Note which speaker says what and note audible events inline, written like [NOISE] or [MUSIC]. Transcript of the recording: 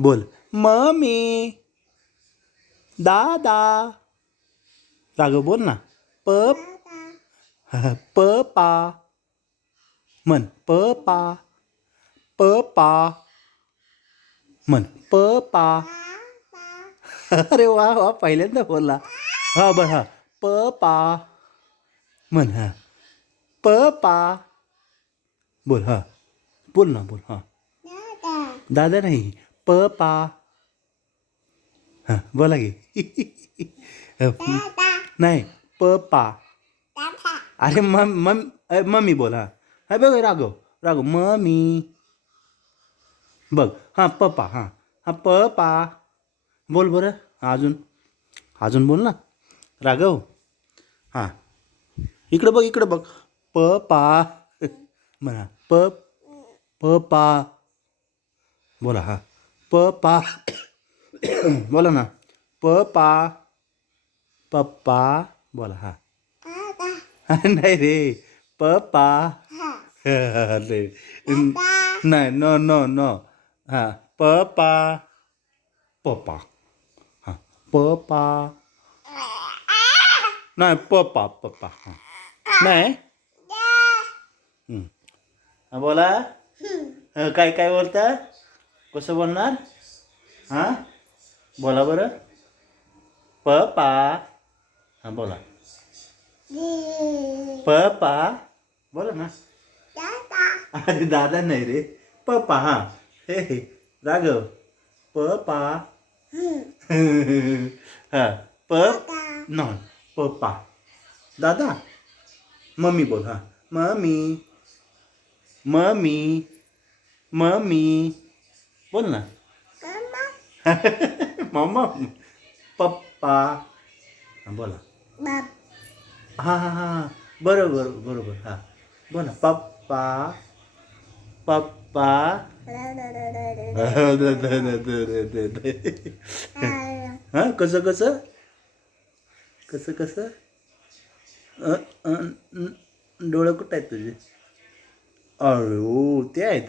Speaker 1: बोल. मम्मी. दादा. राघव बोल ना. पप. [LAUGHS] पपा. म्हण. पपा. पपा. म्हण. पपा. अरे वा वा पहिल्यांदा बोलला. हा बर हा. पपा. म्हण हा. पपा. बोल हा. बोल ना बोल हा. दादा. नाही. पपा. हां बोला की. नाही पपा. अरे मम मम मम्मी बोल. हा बघ राघव राघव मम्मी. बघ हां पप्पा हां. हां पपा. बोल बरं अजून अजून बोल ना. राघव हां. इकडं बघ इकडं बघ. पपा. [LAUGHS] म्हणा प पपा. बोला हां. पपा [COUGHS] बोला ना. पपा पप्पा बोला हां. [LAUGHS] नाही रे. पप्पा [LAUGHS] अरे. नाही नो नो नो. हां. पप्पा पप्पा हां. पप्पा नाही पप्पा पप्पा हां. नाही? बोला. काय काय बोलता? कसं बोलणार? हां? बोला बरं. पप्पा हां बोला. पप्पा बोला ना. अरे दादा नाही रे. पप्पा हां. हे हे. राघव. पा हां. प न. पा. दादा. मम्मी बोल. हां. मम्मी. मम्मी. मम्मी. बोल ना. मम्मा [LAUGHS] पप्पा. हां बोला. हां हां हां बरोबर बरोबर. हां. बोला. पप्पा. पप्पा. हां कसं कसं? कसं कसं? डोळं कुठं आहेत तुझे? अरे ओ ते आहेत.